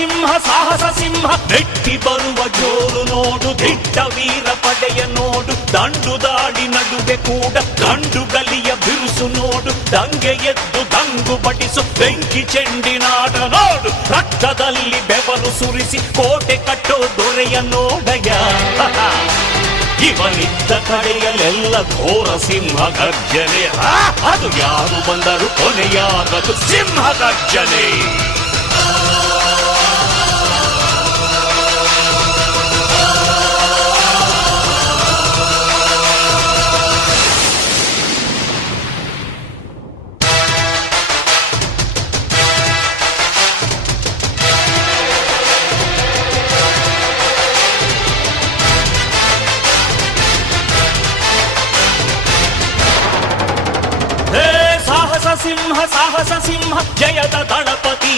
ಸಿಂಹ ಸಾಹಸ ಸಿಂಹ ನೆಟ್ಟಿ ಬರುವ ಜೋರು ನೋಡು ದಿಟ್ಟ ವೀರ ಪಡೆಯ ನೋಡು ದಂಡು ದಾಡಿ ನಡುವೆ ಕೂಡ ಗಂಡು ಗಲಿಯ ಬಿರುಸು ನೋಡು ದಂಗೆ ಎದ್ದು ದಂಗು ಬಡಿಸು ಬೆಂಕಿ ಚೆಂಡಿನಾಟ ನೋಡು ರಕ್ತದಲ್ಲಿ ಬೆವರು ಸುರಿಸಿ ಕೋಟೆ ಕಟ್ಟೋ ದೊರೆಯ ನೋಡಯ ಇವನಿದ್ದ ಕಡೆಯಲ್ಲೆಲ್ಲ ಘೋರ ಸಿಂಹ ಗರ್ಜನೆ ಅದು ಯಾರು ಬಂದರು ಕೊನೆಯಾಗದು ಸಿಂಹ ಗರ್ಜನೆ ಸಾಹಸ ಸಿಂಹ ಜಯದ ದಳಪತಿ